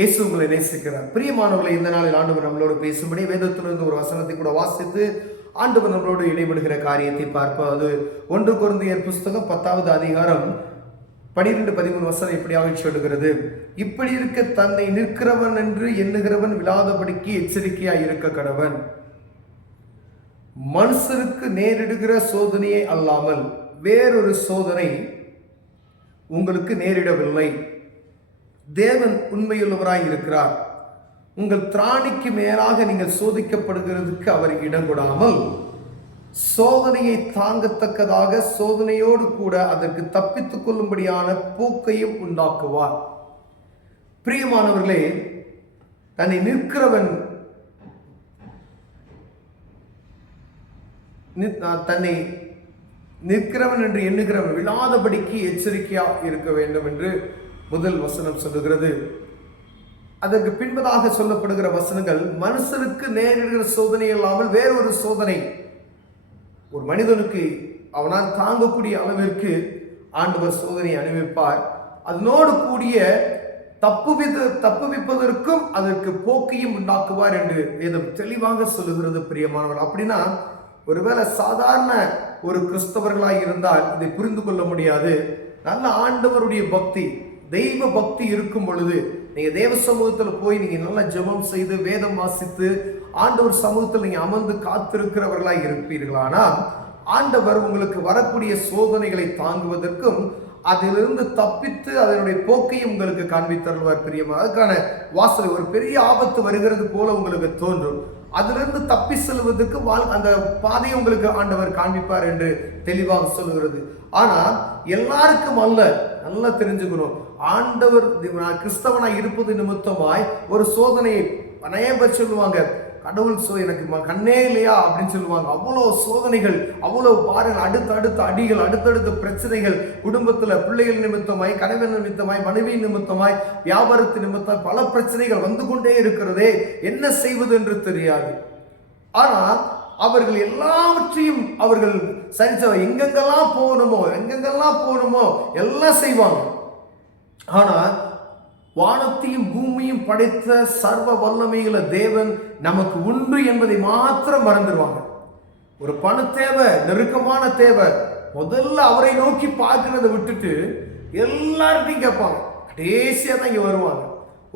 இயேசு உங்களை நேசிக்கிறார். பிரியமானவர்களை, இந்த நாளில் ஆண்டவர் நம்மளோடு பேசும்படி வேதத்திலிருந்து ஒரு வசனத்தை கூட வாசித்து ஆண்டவர் நம்மளோடு இடைபடுகிற காரியத்தை பார்ப்போம். அது 1 கொரிந்தியர் புஸ்தகம் 10வது அதிகாரம் 12-13 வசனம் இப்படியாக சொல்லுகிறது. இப்படி இருக்க தன்னை நிற்கிறவன் என்று எண்ணுகிறவன் விழாதபடிக்கு எச்சரிக்கையாய் இருக்க கடவன். மனுஷருக்கு நேரிடுகிற சோதனையை அல்லாமல் வேறொரு சோதனை உங்களுக்கு நேரிடவில்லை. தேவன் உண்மையுள்ளவராய் இருக்கிறார். உங்கள் திராணிக்கு மேலாக நீங்கள் சோதிக்கப்படுகிறதுக்கு அவர் இடம் கொடாமல் சோதனையை தாங்கத்தக்கதாக சோதனையோடு கூட அதற்கு தப்பித்துக் கொள்ளும்படியான போக்கையும் உண்டாக்குவார். பிரியமானவர்களே, தன்னை நிற்கிறவன் தன்னை நிற்கிறவன் என்று எண்ணுகிறவன் விழாதபடிக்கு எச்சரிக்கையா இருக்க வேண்டும் என்று முதல் வசனம் சொல்லுகிறது. அதற்கு பின்பதாக சொல்லப்படுகிற வசனங்கள் மனுஷனுக்கு நேரிடுகிற சோதனை இல்லாமல் வேறொரு சோதனை ஒரு மனிதனுக்கு அவனால் தாங்கக்கூடிய அளவிற்கு ஆண்டவர் சோதனை அனுபவிப்பார். அதனோடு கூடிய தப்புவிப்பதற்கும் அதற்கு போக்கையும் உண்டாக்குவார் என்று வேதம் தெளிவாக சொல்லுகிறது. பிரியமானவர், அப்படின்னா ஒருவேளை சாதாரண ஒரு கிறிஸ்தவர்களாக இருந்தால் இதை புரிந்து கொள்ள முடியாது. நல்ல ஆண்டவருடைய பக்தி, தெய்வ பக்தி இருக்கும் பொழுது நீங்க தேவ சமூகத்தில் போய் நீங்க நல்லா ஜெபம் செய்து வேதம் வாசித்து ஆண்டவர் சமூகத்தில் நீங்க அமர்ந்து காத்திருக்கிறவர்களாக இருப்பீர்களானால் ஆண்டவர் உங்களுக்கு வரக்கூடிய சோதனைகளை தாங்குவதற்கும் அதிலிருந்து தப்பித்து அதனுடைய போக்கையும் உங்களுக்கு காண்பித்தருள்வார். பிரியமா, அதுக்கான வாசலை ஒரு பெரிய ஆபத்து வருகிறது போல உங்களுக்கு தோன்றும். அதிலிருந்து தப்பி செல்வதற்கு அந்த பாதையை உங்களுக்கு ஆண்டவர் காண்பிப்பார் என்று தெளிவாக சொல்லுகிறது. ஆனா எல்லாருக்கும் அல்ல. நல்லா தெரிஞ்சுக்கணும், ஆண்டவர் கிறிஸ்தவனாய் இருப்பது நிமித்தமாய் ஒரு சோதனையை அநேக பேர் சொல்லுவாங்க, கடவுள் எனக்கு கண்ணே இல்லையா அப்படின்னு சொல்லுவாங்க. அவ்வளோ சோதனைகள், அவ்வளோ பாருங்கள், அடுத்தடுத்த அடிகள், அடுத்தடுத்த பிரச்சனைகள், குடும்பத்துல பிள்ளைகள் நிமித்தமாய், கணவன் நிமித்தமாய், மனைவி நிமித்தமாய், வியாபாரத்து நிமித்தம் பல பிரச்சனைகள் வந்து கொண்டே இருக்கிறதே, என்ன செய்வது என்று தெரியாது. ஆனால் அவர்கள் எல்லாவற்றையும் அவர்கள் சரிச்ச எங்கெங்கெல்லாம் போகணுமோ எல்லாம் செய்வாங்க. ஆனால் வானத்தையும் பூமியும் படைத்த சர்வ வல்லமையுள்ள தேவன் நமக்கு உண்டு என்பதை மாத்திரம் மறந்துடுவாங்க. ஒரு பண தேவை, நெருக்கமான தேவை, முதல்ல அவரை நோக்கி பார்க்கிறத விட்டுட்டு எல்லார்ட்டையும் கேட்பாங்க. கடைசியா தான் இங்க வருவாங்க.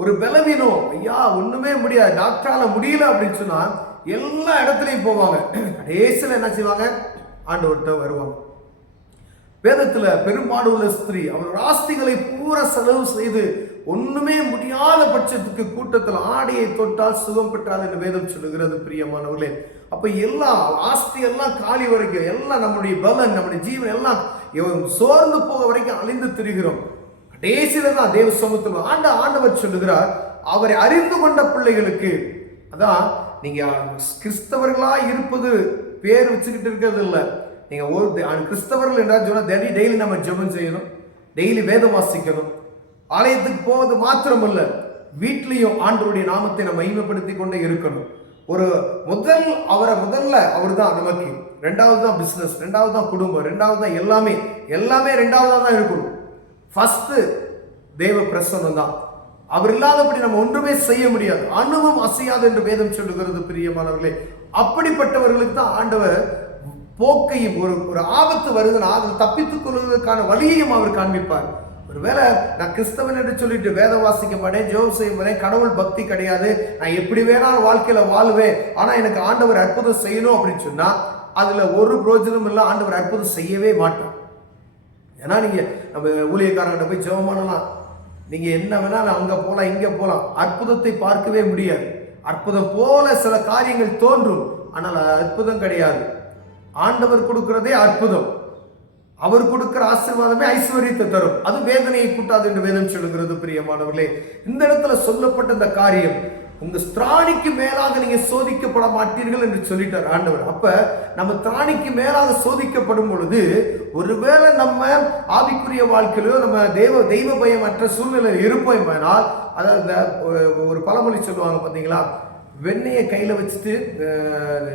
ஒரு பலவீனம், ஐயா ஒண்ணுமே முடியாது, டாக்டரால முடியல அப்படின்னு சொன்னா எல்லா இடத்துலையும் போவாங்க. கடைசியில் என்ன செய்வாங்க? ஆண்டவர்கிட்ட வருவாங்க. வேதத்துல பெரும்பாடு உள்ள ஸ்திரீ அவர் ஆஸ்திகளை பூரா செலவு செய்து ஒண்ணுமே முடியாத பட்சத்துக்கு கூட்டத்தில் ஆடையை தொட்டால் சுகம் பெற்றால் என்று வேதம் சொல்லுகிறது. பிரியமானவர்களே, அப்ப எல்லா ஆஸ்தி எல்லாம் காலி வரைக்கும், எல்லாம் நம்முடைய பலன், நம்முடைய ஜீவன் எல்லாம் சோர்ந்து போக வரைக்கும் அழிந்து திரிகிறோம். கடைசியில தான் தேவ சமூகத்தில் ஆண்டவர் சொல்லுகிறார், அவரை அறிந்து கொண்ட பிள்ளைகளுக்கு. அதான் நீங்க கிறிஸ்தவர்களா இருப்பது பேர் வச்சுக்கிட்டு இருக்கிறது இல்லை. நீங்க ஒரு கிறிஸ்தவர்கள் என்றால் சொன்னா டெய்லி நம்ம ஜெபம் செய்யணும், டெய்லி வேதம் வாசிக்கணும், ஆலயத்துக்கு போவது மாத்திரமல்ல, வீட்லையும் ஆண்டவருடைய நாமத்தை நம்ம மகிமைப்படுத்தி கொண்டே இருக்கணும். ஒரு முதல்ல அவர் தான் நமக்கு, ரெண்டாவது தான் பிசினஸ், ரெண்டாவது தான் குடும்பம், ரெண்டாவது தான் எல்லாமே ரெண்டாவதா தான் இருக்கணும். ஃபர்ஸ்ட் தேவ பிரசன்னம் தான். அவர் இல்லாதபடி நம்ம ஒன்றுமே செய்ய முடியாது, அணுவும் அசையாது என்று வேதம் சொல்லுகிறது. பிரியமானவர்களே, அப்படிப்பட்டவர்களுக்கு தான் ஆண்டவர் போக்கையும், ஒரு ஆபத்து வருதுன்னா அதில் தப்பித்துக் கொள்வதற்கான வழியையும் அவர் காண்பிப்பார். ஒருவேளை நான் கிறிஸ்தவன் என்று சொல்லிட்டு வேதம் வாசிக்க மாட்டேன், ஜெபம் செய்ய மாட்டேன், கடவுள் பக்தி கிடையாது, நான் எப்படி வேணாலும் வாழ்க்கையில வாழ்வேன், ஆனா எனக்கு ஆண்டவர் அற்புதம் செய்யணும் அப்படின்னு சொன்னா அதுல ஒரு பிரோஜனம் இல்லை. ஆண்டவர் அற்புதம் செய்யவே மாட்டான். ஏன்னா நீங்க நம்ம ஊழியக்காரங்கிட்ட போய் ஜெபம் பண்ணலாம், நீங்க என்ன வேணாலும் அங்க போலாம் இங்க போலாம், அற்புதத்தை பார்க்கவே முடியாது. அற்புதம் போல சில காரியங்கள் தோன்றும், ஆனால் அற்புதம் கிடையாது. ஆண்டவர் கொடுக்கிறதே அற்புதம். அவர் கொடுக்கிற ஆசீர்வாதமே ஐஸ்வர்யத்தை தரும், அது வேதனையை கூட்டாது என்று வேதம் சொல்லுகிறது. பிரியமானவர்களே, இந்த இடத்துல சொல்லப்பட்ட இந்த காரியம், உங்க திராணிக்கு மேலாக நீங்க சோதிக்கப்பட மாட்டீர்கள் என்று சொல்லிட்டார் ஆண்டவர். அப்ப நம்ம திராணிக்கு மேலாக சோதிக்கப்படும் பொழுது, ஒருவேளை நம்ம ஆவிக்குரிய வாழ்க்கையிலோ நம்ம தெய்வ பயமற்ற சூழ்நிலை இருப்போம். அதாவது ஒரு பழமொழி சொல்லுவாங்க பார்த்தீங்களா, வெண்ணெயை கையில வச்சுட்டு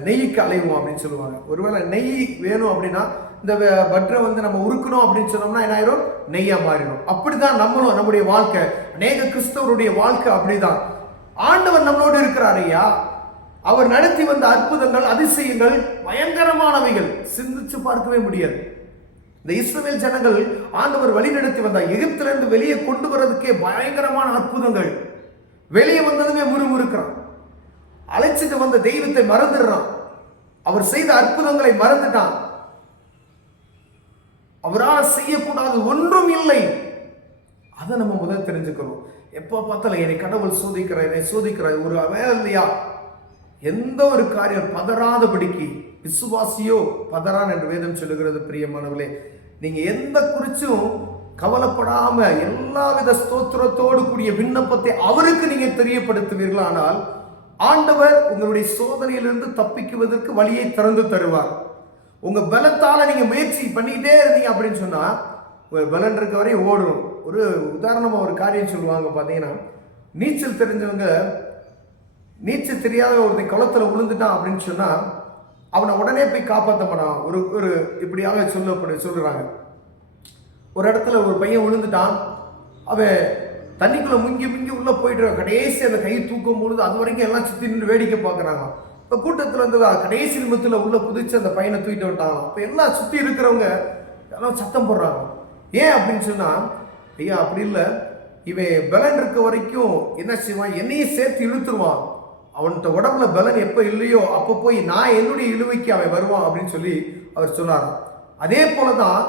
நெய்க்கு அலைவோம் அப்படின்னு சொல்லுவாங்க. ஒருவேளை நெய் வேணும் அப்படின்னா இந்த பட்டரை நம்ம உருக்கணும் அப்படின்னு சொன்னோம்னா என்ன ஆயிரும்? நெய்யா மாறிடும். அப்படிதான் நம்மளும், நம்முடைய வாழ்க்கை, அநேக கிறிஸ்தவருடைய வாழ்க்கை அப்படிதான். ஆண்டவர் நம்மளோடு இருக்கிறார் ஐயா. அவர் நடத்தி வந்த அற்புதங்கள், அதிசயங்கள் பயங்கரமானவைகள், சிந்திச்சு பார்க்கவே முடியாது. இந்த இஸ்ரவேல் ஜனங்கள் ஆண்டவர் வழி நடத்தி வந்தார். எகிப்திலிருந்து வெளியே கொண்டு வரதுக்கே பயங்கரமான அற்புதங்கள். வெளியே வந்ததுமே முறுமுறுக்கிறான். அழைச்சிட்டு வந்த தெய்வத்தை மறந்துடுறான். அவர் செய்த அற்புதங்களை மறந்துட்டான். அவரால் செய்யக்கூடாது ஒன்றும் இல்லை. அதை நம்ம முதல் தெரிஞ்சுக்கணும். எப்ப பார்த்தாலும் என்னை கடவுள் சோதிக்கிறார், என்னை சோதிக்கிறார், ஒரு இல்லையா? எந்த ஒரு காரியம் பதறாதபடிக்கு விசுவாசியோ பதறான் என்று வேதம் சொல்லுகிறது. பிரியமானவர்களே, நீங்க எந்த குறிச்சும் கவலைப்படாம எல்லாவித ஸ்தோத்திரத்தோடு கூடிய விண்ணப்பத்தை அவருக்கு நீங்க தெரியப்படுத்துவீர்கள். ஆனால் ஆண்டவர் உங்களுடைய சோதனையிலிருந்து தப்பிக்குவதற்கு வழியை திறந்து தருவார். உங்க பலத்தால நீங்க முயற்சி பண்ணிக்கிட்டே இருந்தீங்க அப்படின்னு சொன்னா உங்க பலன் இருக்க வரை ஓடும். ஒரு உதாரணமா ஒரு காரியம் சொல்லுவாங்க. பாத்தீங்கன்னா, நீச்சல் தெரிஞ்சவங்க, நீச்சல் தெரியாத ஒருத்தன் குளத்துல விழுந்துட்டான் அப்படின்னு சொன்னா அவனை உடனே போய் காப்பாற்ற மாட்டான். ஒரு இப்படியாக சொல்றாங்க. ஒரு இடத்துல ஒரு பையன் விழுந்துட்டான். அவன் தண்ணிக்குள்ள முங்கி உள்ள போயிட்டு கடைசி அந்த கை தூக்கும் பொழுது அது வரைக்கும் எல்லாம் சுத்தி நின்று வேடிக்கை பார்க்கறாங்க. இப்ப கூட்டத்துல இருந்து கடைசி நிமிடத்துல உள்ள குதிச்சு அந்த பையனை தூக்கிட்டு விட்டாங்க. இப்ப எல்லாம் சுத்தி இருக்கிறவங்க எல்லாம் சத்தம் போடுறாங்க. ஏன் அப்படின்னு சொன்னா, ஐயா அப்படி இல்லை, இவன் பலன் இருக்க வரைக்கும் என்ன செய்வான்? என்னையும் சேர்த்து இழுத்துருவான். அவன்கிட்ட உடம்புல பலன் எப்ப இல்லையோ அப்ப போய் நான் என்னுடைய இழுவைக்கு அவன் வருவான் அப்படின்னு சொல்லி அவர் சொன்னார். அதே போலதான்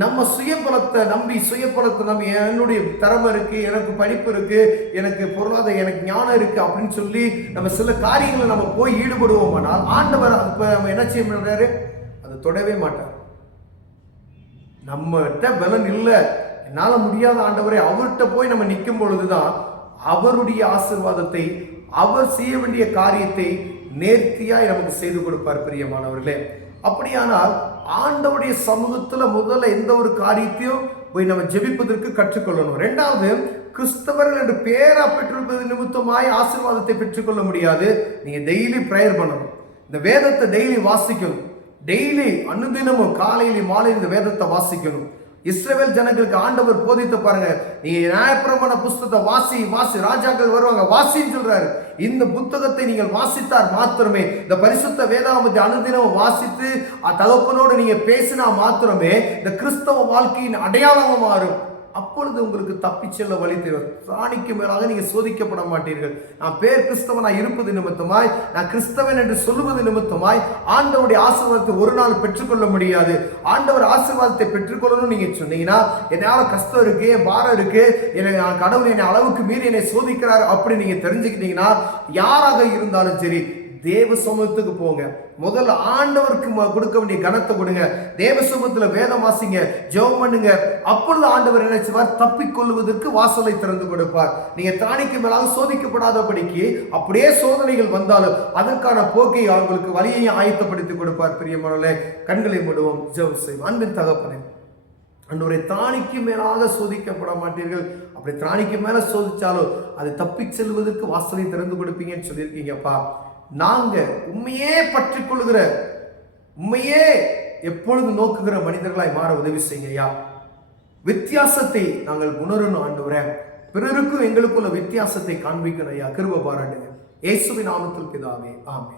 நம்ம சுயபலத்தை நம்பி என்னுடைய திறமை இருக்கு, எனக்கு படிப்பு இருக்கு, எனக்கு பொருளாதாரம், எனக்கு ஞானம் இருக்கு அப்படின்னு சொல்லி நம்ம சில காரியங்களை நம்ம போய் ஈடுபடுவோமானால் ஆண்டவர் நம்ம என்ன செய்ய மாட்டாரு? அதை தொடவே மாட்டார். நம்மகிட்ட பலன் இல்லை, என்னால முடியாத ஆண்டவரை அவர்கிட்ட போய் நம்ம நிற்கும் பொழுதுதான் அவருடைய ஆசீர்வாதத்தை, அவர் செய்ய வேண்டிய காரியத்தை நேர்த்தியாய் நமக்கு செய்து கொடுப்பார். பிரியமானவர்களே, அப்படியானால் ஆண்டவருடைய சமூகத்துல முதல்ல எந்த ஒரு காரியத்தையும் போய் நம்ம ஜெபிப்பதற்கு கற்றுக்கொள்ளணும். இரண்டாவது, கிறிஸ்தவர்கள் என்று பேரா பெற்றிருப்பது நிமித்தமாய் ஆசீர்வாதத்தை பெற்றுக்கொள்ள முடியாது. நீங்க டெய்லி பிரேயர் பண்ணணும், இந்த வேதத்தை டெய்லி வாசிக்கணும், டெய்லி அனுதினமும் காலையில மாலை இந்த வேதத்தை வாசிக்கணும். இஸ்ரவேல் ஜனங்களுக்கு ஆண்டவர் போதித்து பாருங்க, நீங்க நியாயப்பிரமாண புஸ்தகத்தை வாசி, ராஜாக்கள் வருவாங்க, வாசின்னு சொல்றாரு. இந்த புத்தகத்தை நீங்கள் வாசித்தார் மாத்திரமே, இந்த பரிசுத்த வேதாகமத்தை அனுதினம் வாசித்து தகப்பனோடு நீங்க பேசினா மாத்திரமே இந்த கிறிஸ்தவ வாழ்க்கையின் அடையாளமா மாறும். அப்பொழுது உங்களுக்கு தப்பி செல்ல வழி தெரியும். சாணிக்கு மேலாக நீங்க சோதிக்கப்பட மாட்டீர்கள். நான் பேர் கிறிஸ்தவனா இருப்பது நிமித்தமாய், நான் கிறிஸ்தவன் என்று சொல்லுவது நிமித்தமாய் ஆண்டவருடைய ஆசீர்வாதத்தை ஒரு நாள் பெற்றுக்கொள்ள முடியாது. ஆண்டவர் ஆசீர்வாதத்தை பெற்றுக்கொள்ளணும் நீங்க சொன்னீங்கன்னா, என்னால கஷ்டம் இருக்கு, பாரம் இருக்கு, எனக்கு கடவுள் என்னை அளவுக்கு மீறி என்னை சோதிக்கிறார் அப்படி நீங்க தெரிஞ்சுக்கிட்டீங்கன்னா, யாராக இருந்தாலும் சரி தேவ சமூகத்துக்கு போங்க. முதல்ல ஆண்டவருக்கு கொடுக்க வேண்டிய கனத்தை கொடுங்க. தேவ சமூகத்துல வேதம் வாசிங்க, ஜெபம் பண்ணுங்க. அப்பொழுது ஆண்டவர் என்ன செய்வார்? தப்பிக்கொள்வதற்கு வாசலை திறந்து கொடுப்பார். நீங்க தானிக்கு மேலாக சோதிக்கப்படாதபடிக்கு அப்படியே சோதனைகள் வந்தாலும் அதற்கான போக்கை அவங்களுக்கு வழியை ஆயத்தப்படுத்தி கொடுப்பார். பிரியமானவர்களே, கண்களை மூடுவோம், ஜெபம் செய்வோம். அன்பின் தகப்பனே, அன்றைய தானிக்கு மேலாக சோதிக்கப்பட மாட்டீர்கள். அப்படி தானிக்கு மேல சோதிச்சாலும் அது தப்பி செல்வதற்கு வாசலை திறந்து கொடுப்பீங்கன்னு சொல்லியிருக்கீங்கப்பா. நாங்க உண்மையே பற்றி கொள்கிற, உண்மையே எப்பொழுது நோக்குகிற மனிதர்களாய் மாற உதவி செய்யுங்கய்யா. வித்தியாசத்தை நாங்கள் உணரணும் ஆண்டவரே. பிறருக்கும் எங்களுக்குள்ள வித்தியாசத்தை காண்பிக்கணும் ஐயா. கிருபை பாராட்டுங்க. இயேசுவின் நாமத்தில் பிதாவே, ஆமென்.